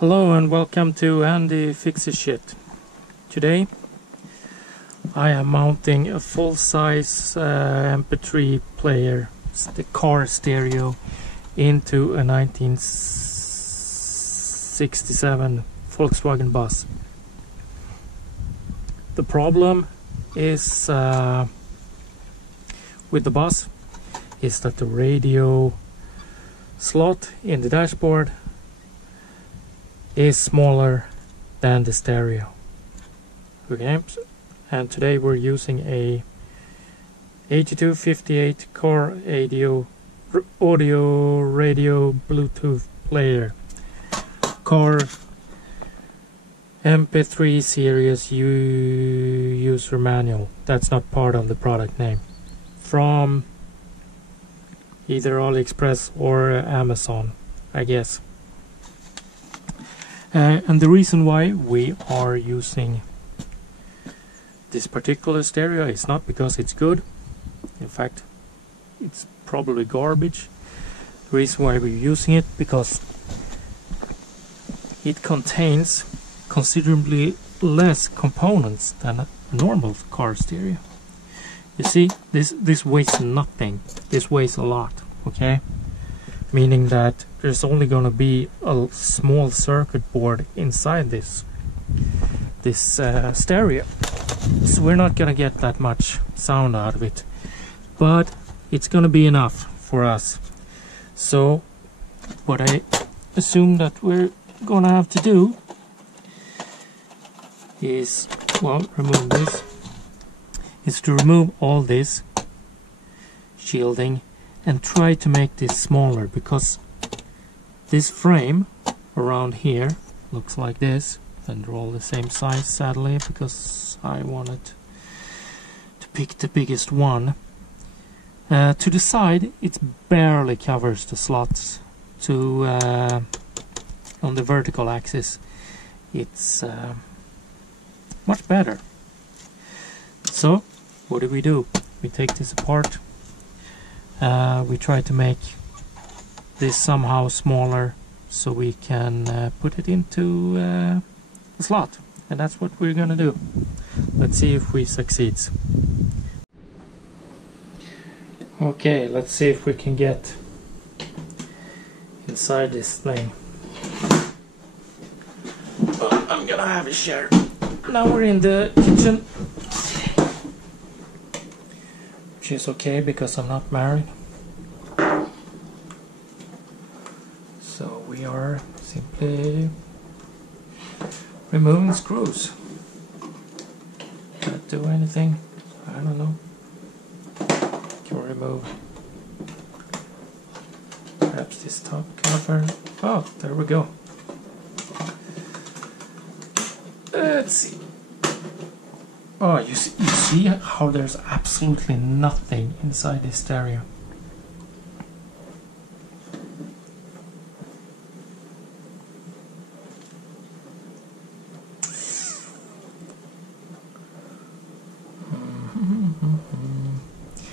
Hello and welcome to Andy Fixes Shit. Today I am mounting a full-size MP3 player, the car stereo, into a 1967 Volkswagen bus. The problem is with the bus is that the radio slot in the dashboard is smaller than the stereo. Okay, and today we're using a 8258 car audio radio Bluetooth player, car MP3 series user manual. That's not part of the product name, from either AliExpress or Amazon, I guess. And the reason why we are using this particular stereo is not because it's good. In fact, it's probably garbage. The reason why we're using it because it contains considerably less components than a normal car stereo. You see, this weighs nothing. This weighs a lot, okay? Meaning that there's only going to be a small circuit board inside this stereo, so we're not going to get that much sound out of it, but it's going to be enough for us. So what I assume that we're going to have to do is, well, to remove all this shielding and try to make this smaller, because this frame around here looks like this, and they're all the same size, sadly, because I wanted to pick the biggest one. To the side it barely covers the slots. On the vertical axis it's much better. So what do? We take this apart. We try to make this somehow smaller so we can put it into the slot, and that's what we're gonna do. Let's see if we succeed. Okay, let's see if we can get inside this thing. Well, I'm gonna have a share. Now we're in the kitchen, which is okay because I'm not married. So we are simply removing screws. Can't do anything. I don't know. Can remove perhaps this top cover. Oh, there we go. Let's see. Oh, you see how there's absolutely nothing inside this stereo.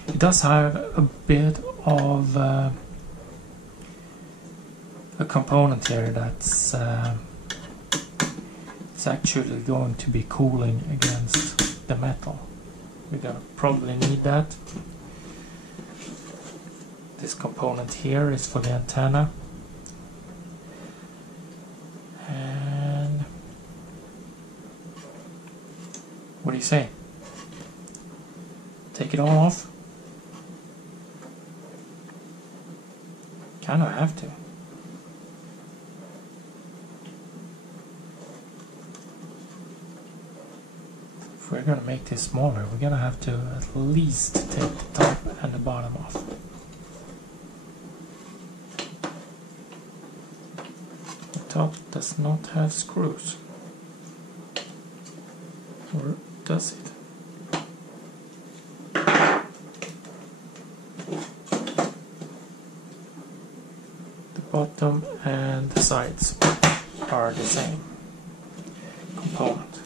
It does have a bit of a component here that's it's actually going to be cooling against the metal. We're gonna probably need that. This component here is for the antenna, and what do you say? Take it all off? Kind of have to. If we're gonna make this smaller, we're gonna have to at least take the top and the bottom off. The top does not have screws. Or does it? Bottom and the sides are the same component.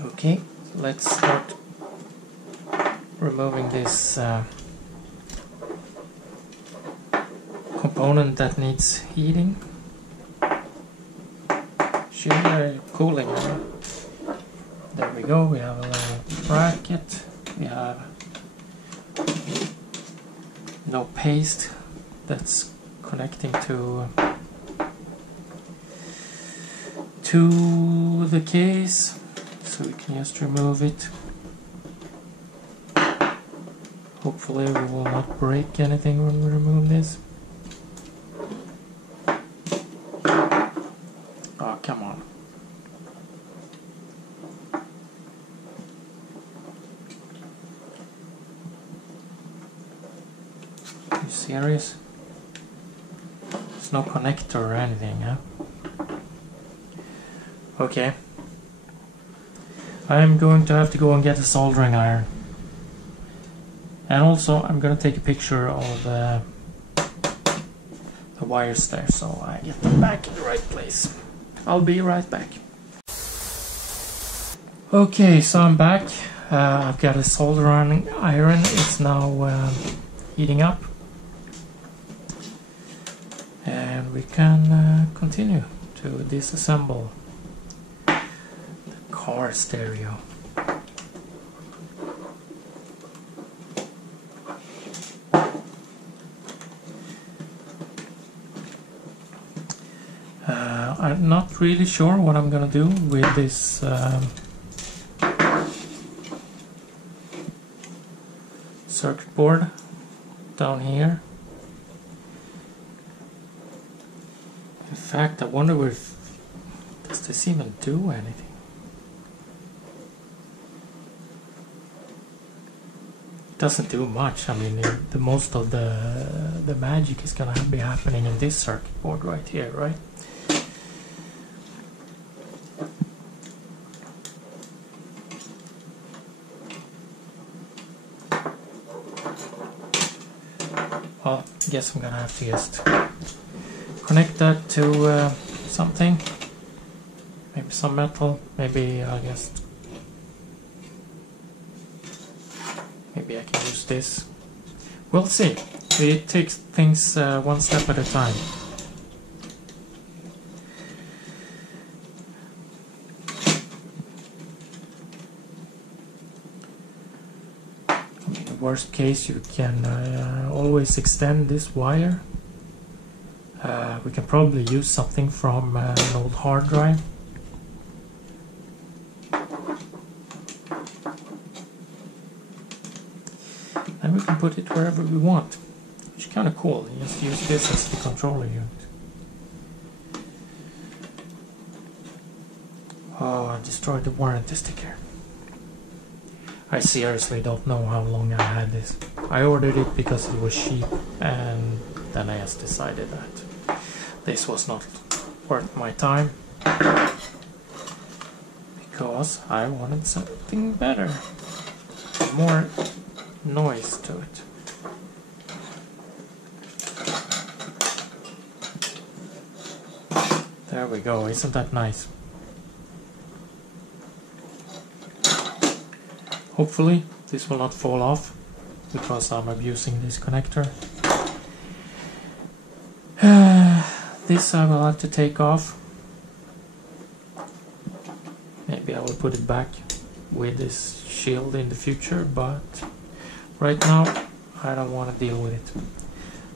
Okay, let's start removing this component that needs heating. Cooling. There we go, we have a little bracket, we have no paste that's connecting to the case, so we can just remove it. Hopefully we will not break anything when we remove this. Oh, come on. Are you serious? There's no connector or anything, huh? Okay. I'm going to have to go and get a soldering iron. And also I'm going to take a picture of the wires there so I get them back in the right place. I'll be right back. Okay, so I'm back. I've got a soldering iron. It's now heating up. And we can continue to disassemble the car stereo. I'm not really sure what I'm gonna do with this circuit board down here. In fact, I wonder if does this even do anything? It doesn't do much. I mean, the most of the magic is gonna be happening in this circuit board right here, right? Well, I guess I'm gonna have to just connect that to something, maybe some metal, maybe I guess maybe I can use this. We'll see. It takes things one step at a time. Worst case, you can always extend this wire. We can probably use something from an old hard drive. And we can put it wherever we want, which is kind of cool. You just use this as the controller unit. Oh, I destroyed the warranty sticker. I seriously don't know how long I had this. I ordered it because it was cheap, and then I just decided that this was not worth my time because I wanted something better, more noise to it. There we go, isn't that nice? Hopefully this will not fall off because I'm abusing this connector. This I will have to take off. Maybe I will put it back with this shield in the future, but right now I don't want to deal with it.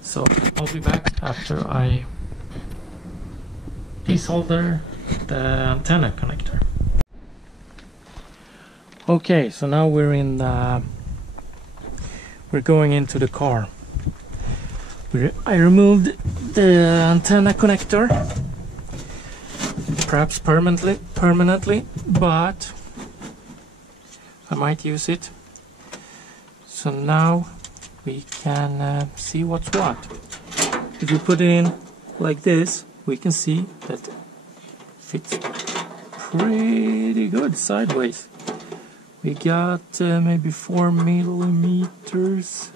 So I'll be back after I desolder the antenna connector. Okay, so now we're going into the car. I removed the antenna connector, perhaps permanently, but I might use it. So now we can see what's what. If you put it in like this, we can see that it fits pretty good sideways. We got maybe 4 millimeters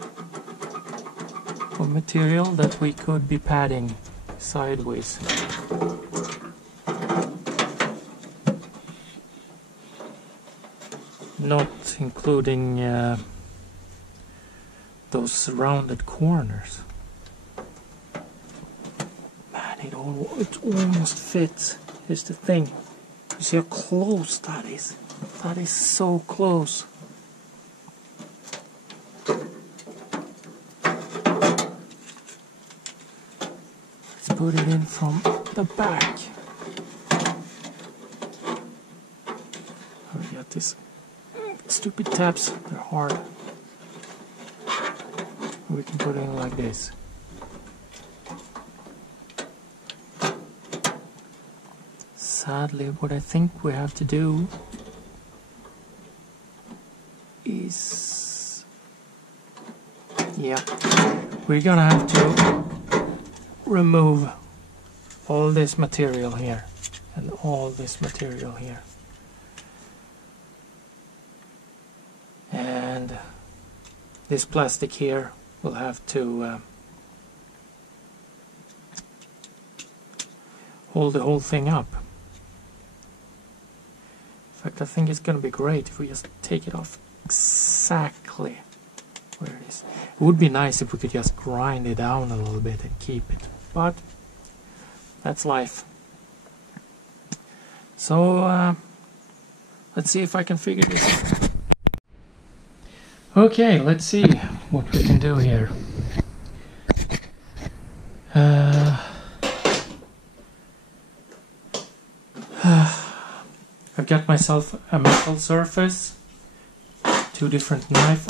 of material that we could be padding sideways. Not including those rounded corners. And it almost fits. Here's the thing. You see how close that is? That is so close. Let's put it in from the back. Oh, we got these stupid tabs. They're hard. We can put it in like this. Sadly, what I think we have to do is, yeah, we're gonna have to remove all this material here and all this material here, and this plastic here will have to hold the whole thing up. In fact, I think it's going to be great if we just take it off exactly where it is. It would be nice if we could just grind it down a little bit and keep it, but that's life. So let's see if I can figure this out. Okay, let's see what we can do here. I've got myself a metal surface, 2 different knife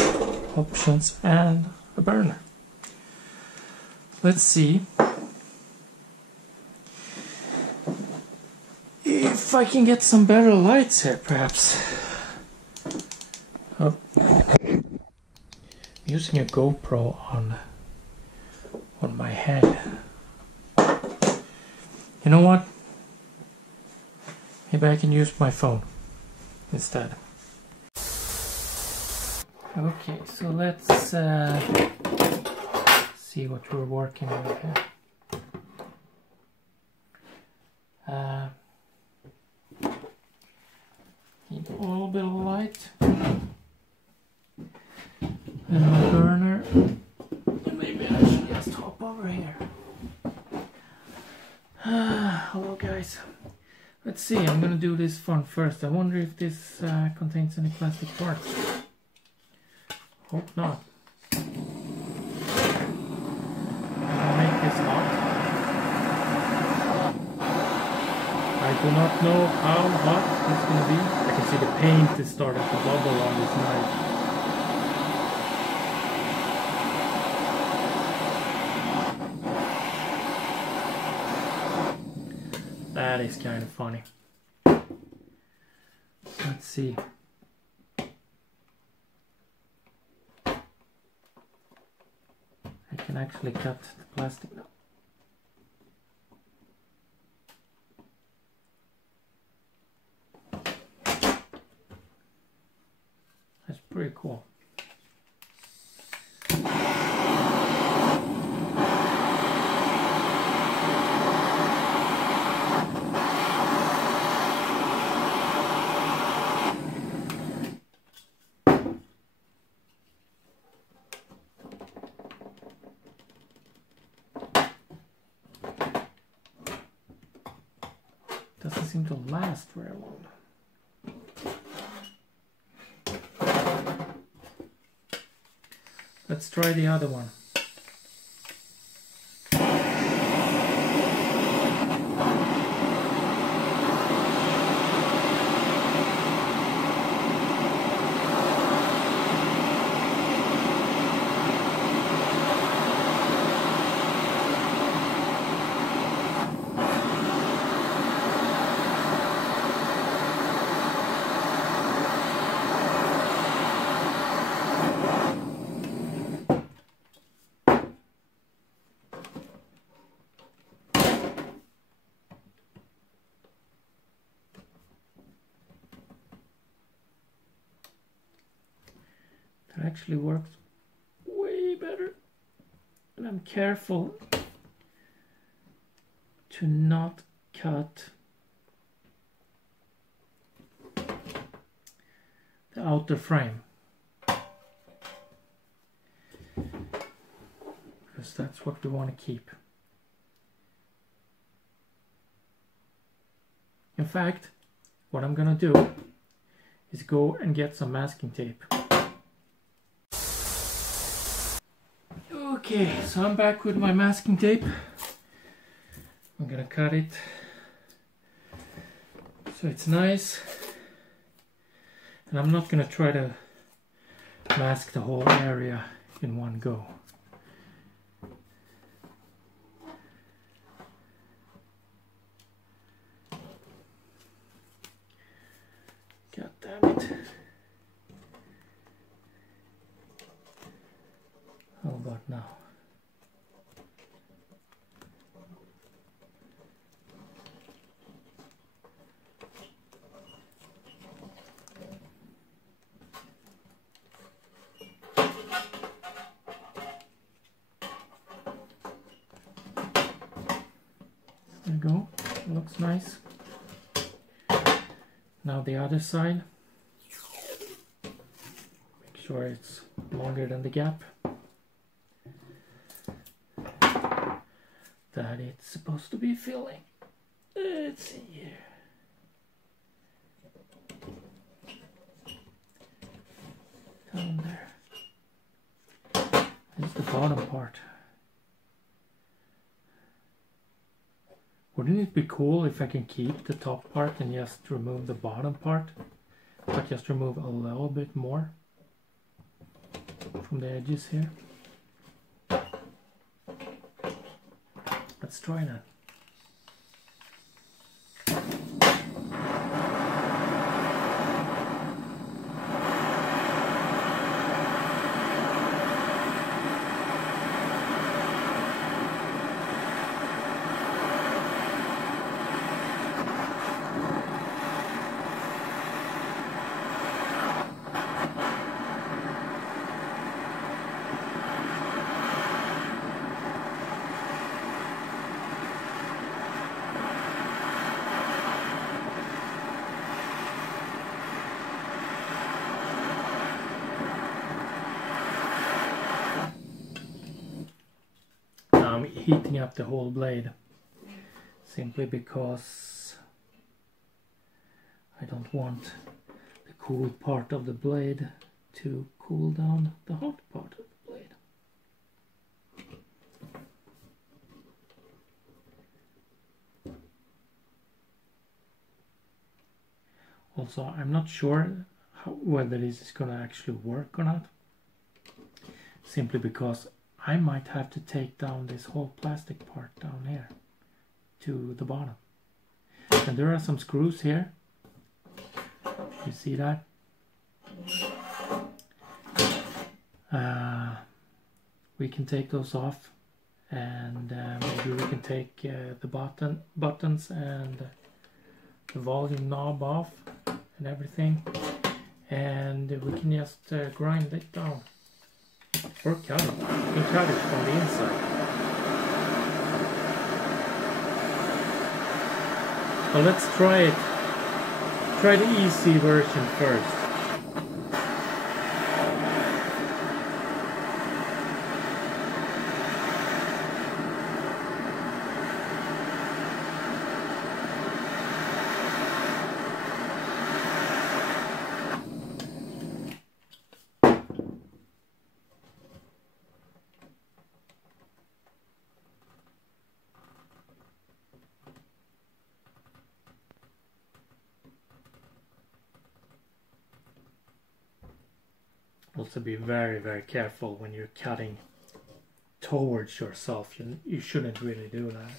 options, and a burner. Let's see if I can get some better lights here, perhaps. Oh. I'm using a GoPro on my head. You know what? Maybe I can use my phone instead. Okay, so let's see what we're working with here. Need a little bit of light. And my burner. And maybe I should just hop over here. Hello guys. Let's see, I'm gonna do this one first. I wonder if this contains any plastic parts. Hope not. I'll make this hot. I do not know how hot it's gonna be. I can see the paint is starting to bubble on this knife. That is kind of funny. Let's see. I can actually cut the plastic now. That's pretty cool. Doesn't seem to last very long. Let's try the other one. It actually works way better, and I'm careful to not cut the outer frame, because that's what we want to keep. In fact, what I'm gonna do is go and get some masking tape. Okay, so I'm back with my masking tape. I'm gonna cut it so it's nice, and I'm not gonna try to mask the whole area in one go. God damn it. How about now? There you go, it looks nice. Now the other side, make sure it's longer than the gap that it's supposed to be filling. Let's see here. Down there. This is the bottom part. Wouldn't it be cool if I can keep the top part and just remove the bottom part, but just remove a little bit more from the edges here? Let's try that. I'm heating up the whole blade simply because I don't want the cool part of the blade to cool down the hot part of the blade. Also, I'm not sure whether this is going to actually work or not, simply because I might have to take down this whole plastic part down here to the bottom. And there are some screws here. You see that? We can take those off, and maybe we can take the buttons and the volume knob off and everything, and we can just grind it down. Or cut it. You can cut it from the inside. Well, let's try it. Try the easy version first. Also be very, very careful when you're cutting towards yourself. You shouldn't really do that.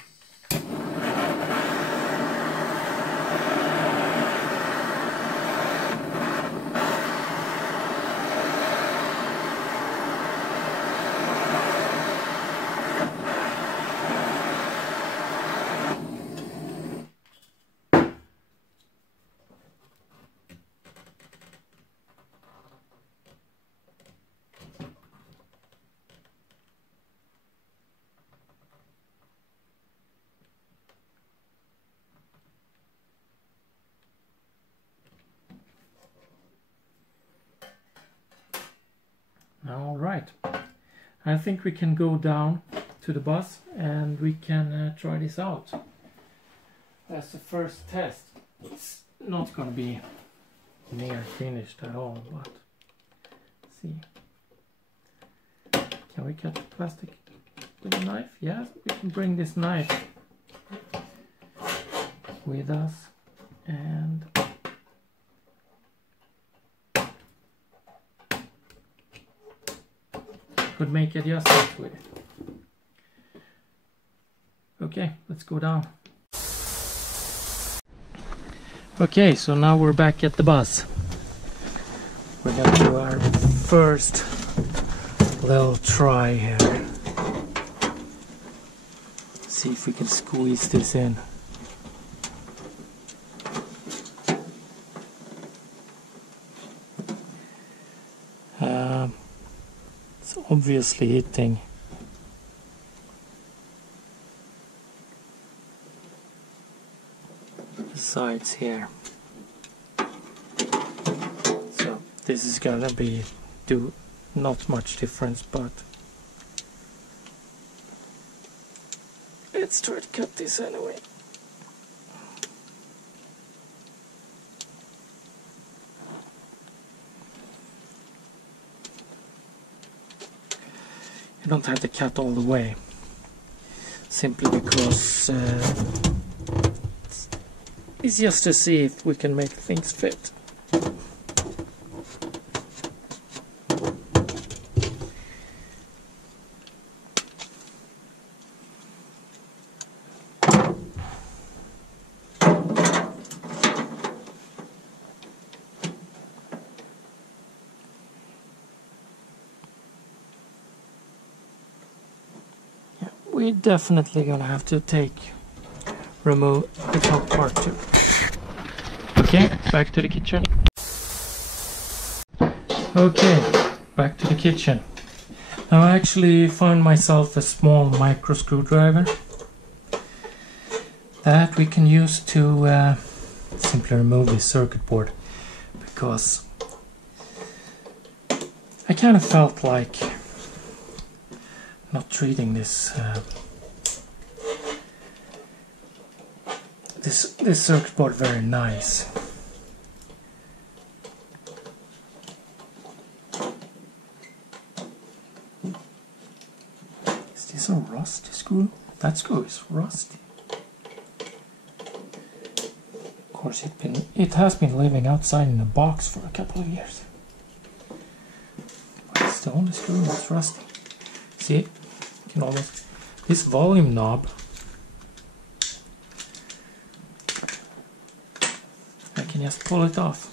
All right, I think we can go down to the bus and we can try this out as the first test. It's not gonna be near finished at all, but see. Can we cut the plastic with a knife? Yeah, we can bring this knife with us and could make adjustments with it. Okay, let's go down. Okay, so now we're back at the bus. We're gonna do our first little try here. See if we can squeeze this in. It's obviously hitting the sides here. So this is gonna do not much difference, but let's try to cut this anyway. You don't have to cut all the way, simply because it's just to see if we can make things fit. We're definitely gonna have to remove the top part too. Okay, back to the kitchen. Okay, back to the kitchen. Now I actually found myself a small micro screwdriver that we can use to simply remove this circuit board, because I kind of felt like not treating this this circuit board very nice. Is this a rusty screw? That screw is rusty. Of course, it has been living outside in a box for a couple of years. But it's the only screw that's rusty. See, you can almost, this volume knob, I can just pull it off.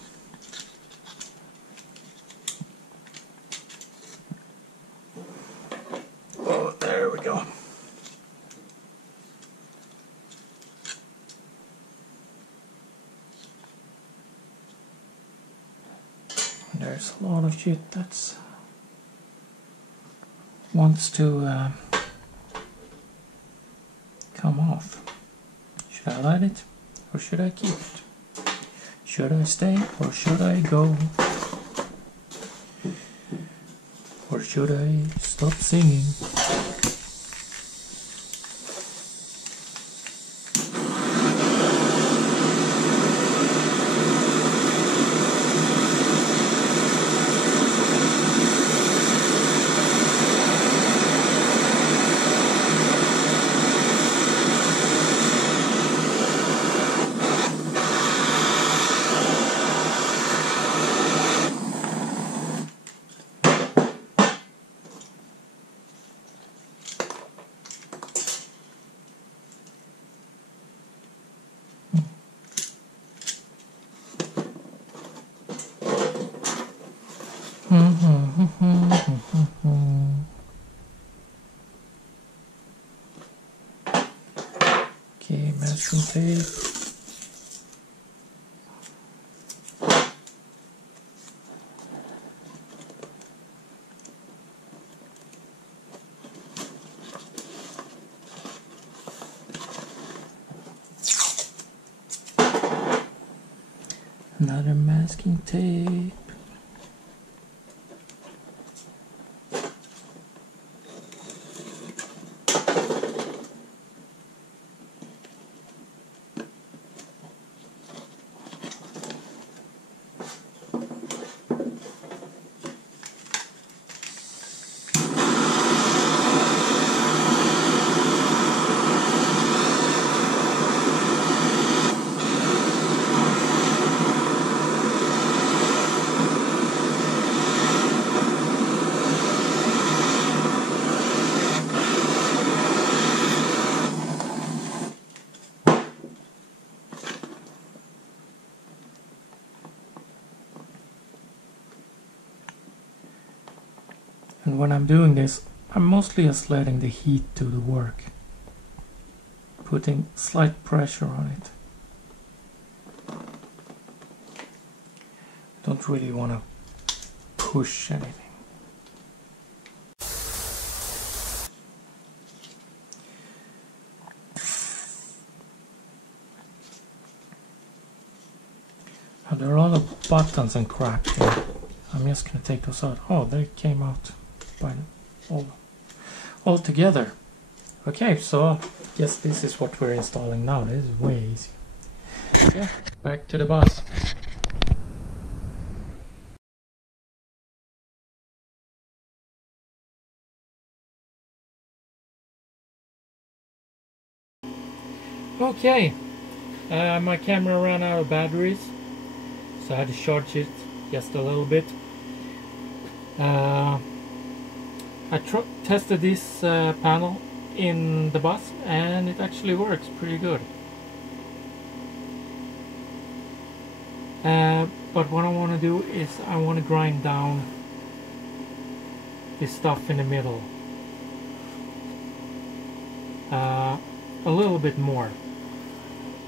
Oh, there we go. And there's a lot of shit that's wants to come off. Should I let it or should I keep it? Should I stay or should I go? Or should I stop singing? Okay, masking tape. Another masking tape. And when I'm doing this, I'm mostly just letting the heat do the work, putting slight pressure on it. Don't really want to push anything. And there are a lot of buttons and crap here. I'm just going to take those out. Oh, they came out by all together. Okay, so I guess this is what we're installing now. This is way easier. Yeah, back to the bus. Okay, my camera ran out of batteries, so I had to charge it just a little bit. I tested this panel in the bus, and it actually works pretty good. But what I want to do is I want to grind down this stuff in the middle a little bit more,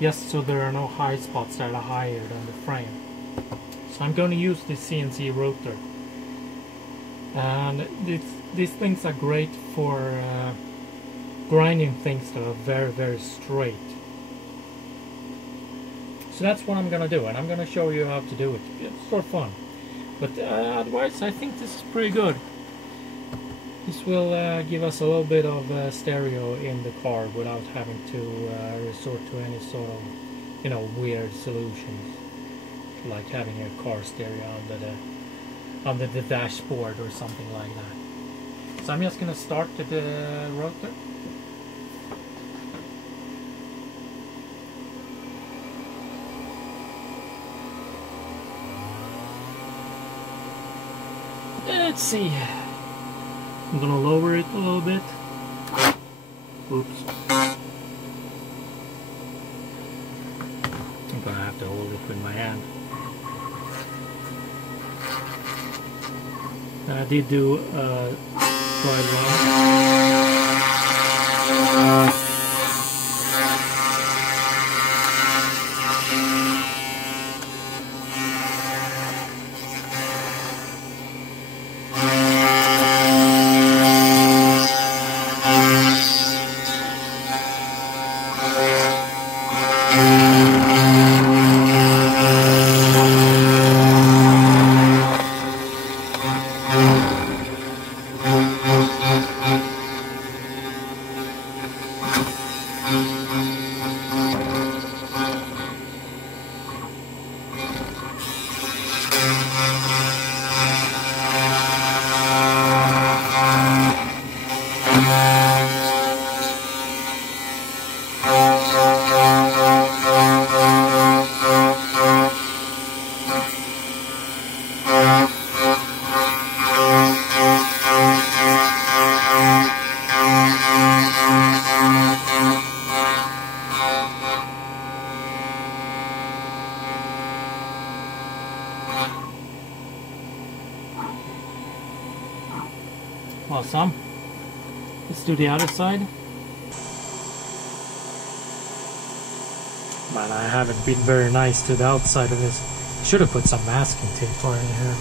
just so there are no high spots that are higher than the frame. So I'm going to use this CNC rotor, and these things are great for grinding things that are very, very straight. So that's what I'm going to do, and I'm going to show you how to do it. It's for fun, but otherwise I think this is pretty good. This will give us a little bit of stereo in the car without having to resort to any sort of, you know, weird solutions, like having a car stereo under the dashboard or something like that. So I'm just going to start the rotor. Let's see. I'm gonna lower it a little bit. Oops. I'm gonna have to hold it with my hand. I did do a dry run. Awesome. Let's do the other side. Man, I haven't been very nice to the outside of this. Should have put some masking tape on in here.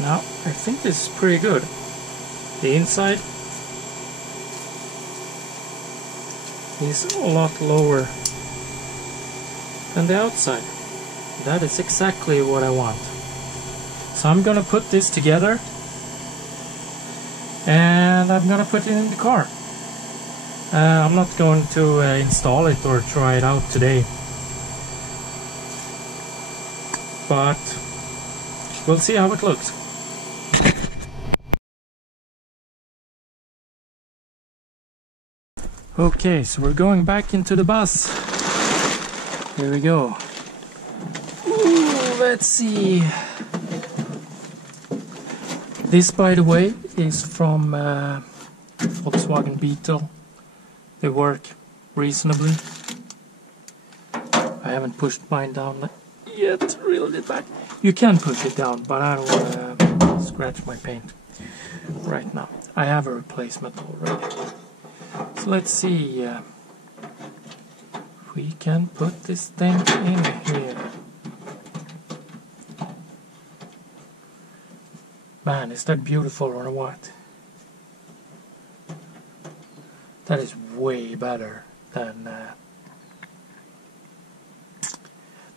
Now I think this is pretty good. The inside is a lot lower than the outside. That is exactly what I want. So I'm gonna put this together and I'm gonna put it in the car. I'm not going to install it or try it out today, but we'll see how it looks. Okay, so we're going back into the bus. Here we go. Ooh, let's see. This, by the way, is from Volkswagen Beetle. They work reasonably. I haven't pushed mine down yet, reeled it back. You can push it down, but I don't want to scratch my paint right now. I have a replacement already. So let's see if we can put this thing in here. Man, is that beautiful or what? That is way better than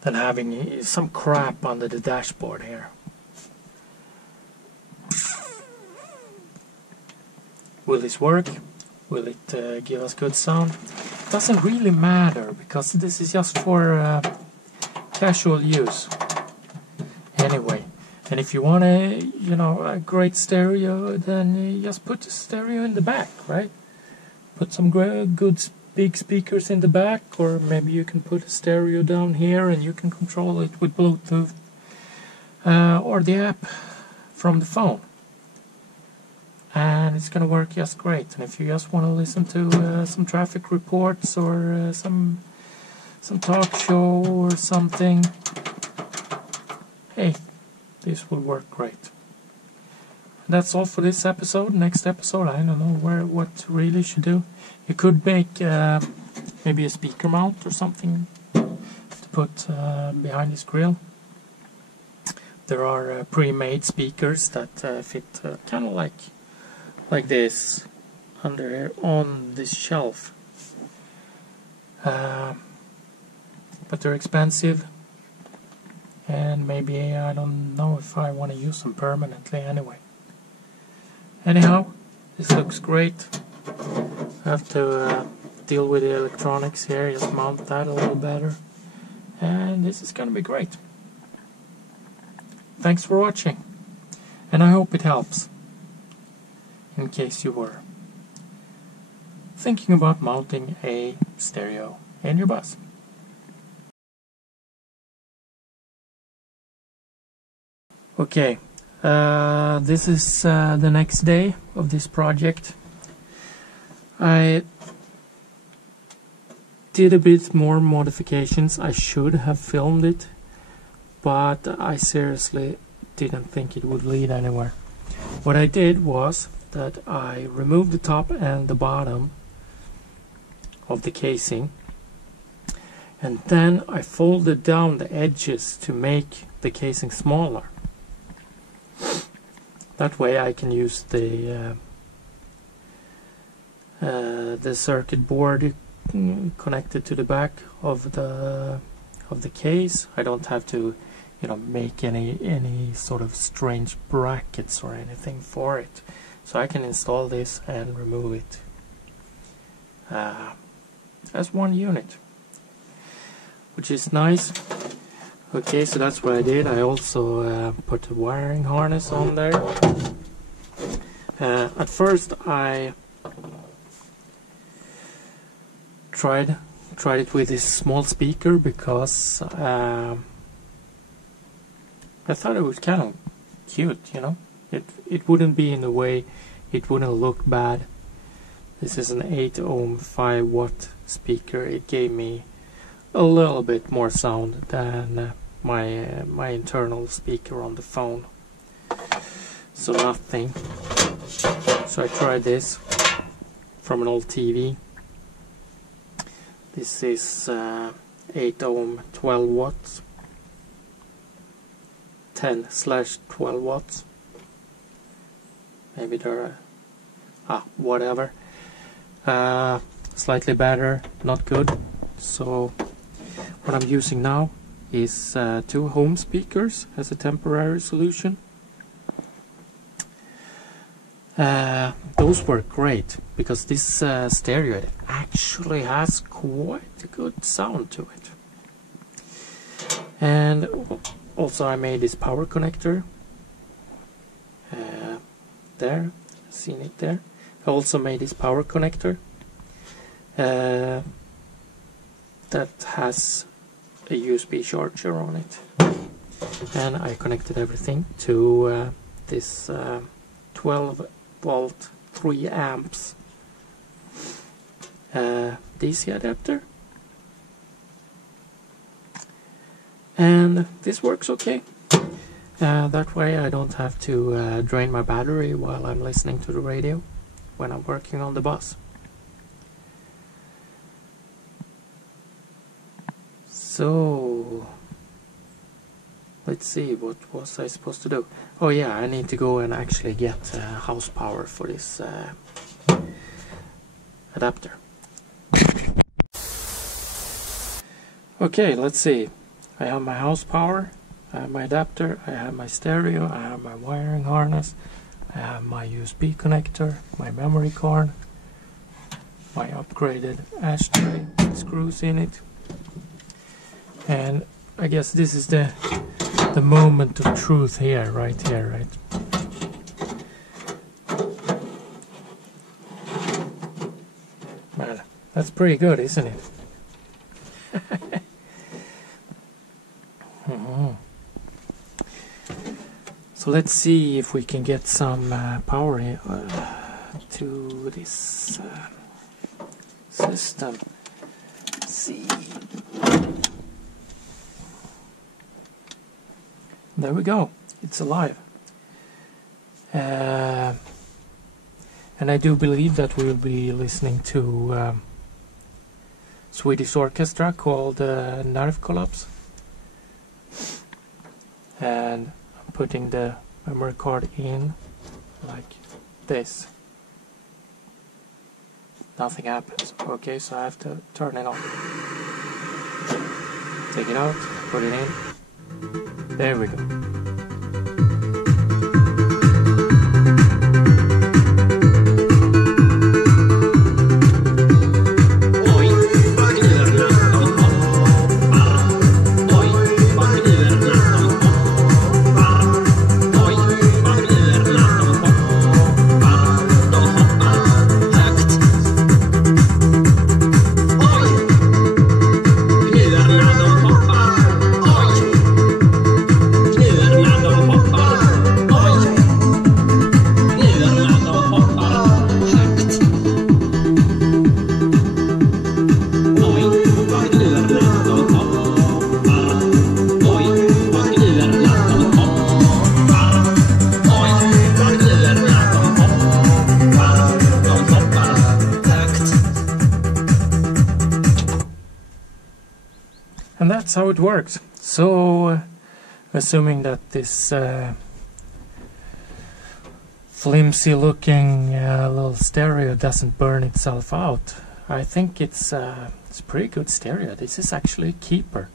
having some crap under the dashboard here. Will this work? Will it give us good sound? It doesn't really matter because this is just for casual use. Anyway, and if you want a great stereo, then you just put the stereo in the back, right? Put some good big speakers in the back, or maybe you can put a stereo down here and you can control it with Bluetooth or the app from the phone. And it's gonna work just great. And if you just want to listen to some traffic reports or some talk show or something, hey, this will work great. That's all for this episode. Next episode, I don't know what really should do. You could make maybe a speaker mount or something to put behind this grill. There are pre-made speakers that fit kind of like this under here on this shelf, but they're expensive, and maybe I don't know if I want to use them permanently anyway. Anyhow, this looks great. I have to deal with the electronics here, just mount that a little better, and this is gonna be great. Thanks for watching, and I hope it helps, in case you were thinking about mounting a stereo in your bus. Okay, this is the next day of this project. I did a bit more modifications. I should have filmed it, but I seriously didn't think it would lead anywhere. What I did was that I removed the top and the bottom of the casing, and then I folded down the edges to make the casing smaller. That way I can use the circuit board connected to the back of the case. I don't have to, make any sort of strange brackets or anything for it. So I can install this and remove it as one unit, which is nice. Okay, so that's what I did. I also put a wiring harness on there. At first I tried it with this small speaker because I thought it was kind of cute, It wouldn't be in the way, it wouldn't look bad. This is an 8 ohm 5 watt speaker. It gave me a little bit more sound than my internal speaker on the phone. So nothing. So I tried this from an old TV. This is 8 ohm 12 watts, 10/12 watts. maybe they're whatever. Slightly better, not good. So what I'm using now is 2 home speakers as a temporary solution. Those work great because this stereo actually has quite a good sound to it. And also I made this power connector there, seen it there. I also made this power connector that has a USB charger on it, and I connected everything to this 12 volt 3 amps DC adapter, and this works okay. That way I don't have to drain my battery while I'm listening to the radio when I'm working on the bus. So let's see, what was I supposed to do? Oh yeah, I need to go and actually get house power for this adapter. Okay, let's see. I have my house power, I have my adapter, I have my stereo, I have my wiring harness, I have my USB connector, my memory card, my upgraded ashtray, screws in it. And I guess this is the moment of truth here, right? Well, that's pretty good, isn't it? So let's see if we can get some power to this system. Let's see. There we go. It's alive. And I do believe that we'll be listening to Swedish orchestra called Nerve Collapse. And I'm putting the memory card in like this. Nothing happens. Okay, so I have to turn it on. Take it out, put it in. There we go. And that's how it works. So, assuming that this flimsy looking little stereo doesn't burn itself out, I think it's a pretty good stereo. This is actually a keeper.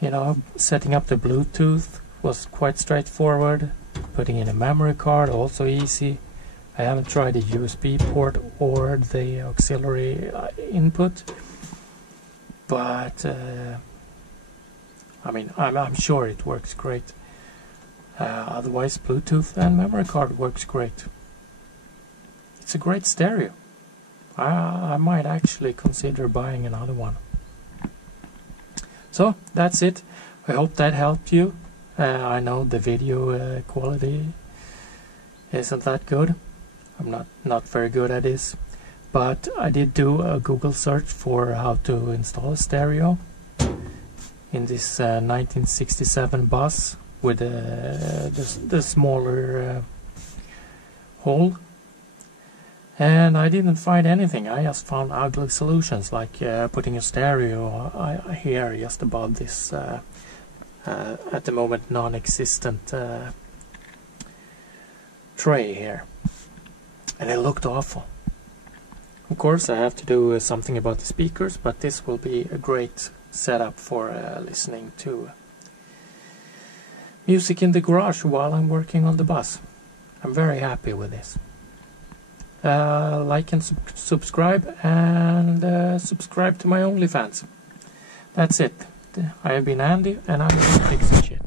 You know, setting up the Bluetooth was quite straightforward. Putting in a memory card, also easy. I haven't tried the USB port or the auxiliary input. But I mean, I'm sure it works great. Otherwise, Bluetooth and memory card works great. It's a great stereo. I might actually consider buying another one. So that's it. I hope that helped you. I know the video quality isn't that good. I'm not very good at this. But I did do a Google search for how to install a stereo in this 1967 bus with the smaller hole, and I didn't find anything. I just found ugly solutions like putting a stereo here just above this at the moment non-existent tray here, and it looked awful. Of course I have to do something about the speakers, but this will be a great setup for listening to music in the garage while I'm working on the bus. I'm very happy with this. Like and subscribe, and subscribe to my OnlyFans. That's it. I have been Andy, and I'm fixing shit.